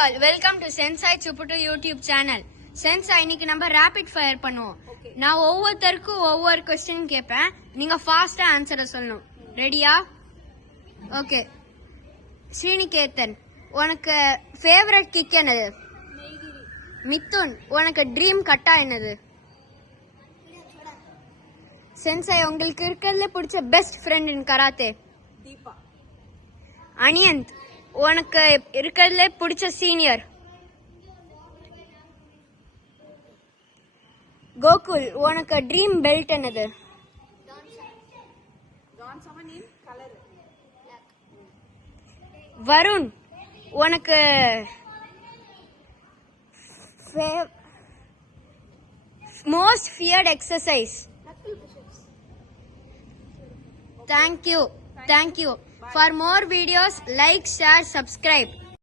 all, welcome to Sensai Chuputu YouTube channel. Sensai இன்னைக்கு நம்ம rapid fire பண்ணுவோம். நான் ஒவ்வொருத்தருக்கும் ஒவ்வொரு क्वेश्चन கேட்பேன். நீங்க ஃபாஸ்டா ஆன்சர் சொல்லணும். ரெடியா? ஓகே. ஸ்ரீனிகேதன், உனக்கு ஃபேவரட் கிக் என்னது? மிதுன், உனக்கு ட்ரீம் கட்டா என்னது? சென்சை, உங்களுக்கு இருக்கிறதுல பிடிச்ச best friend in karate? Deepa. அனியந்த், உனக்கு இருக்கிறதுல பிடிச்ச சீனியர்? கோகுல், உனக்கு ட்ரீம் பெல்ட் என்னது? வருண், உனக்கு most feared exercise? Thank you. For more videos, like, share, subscribe.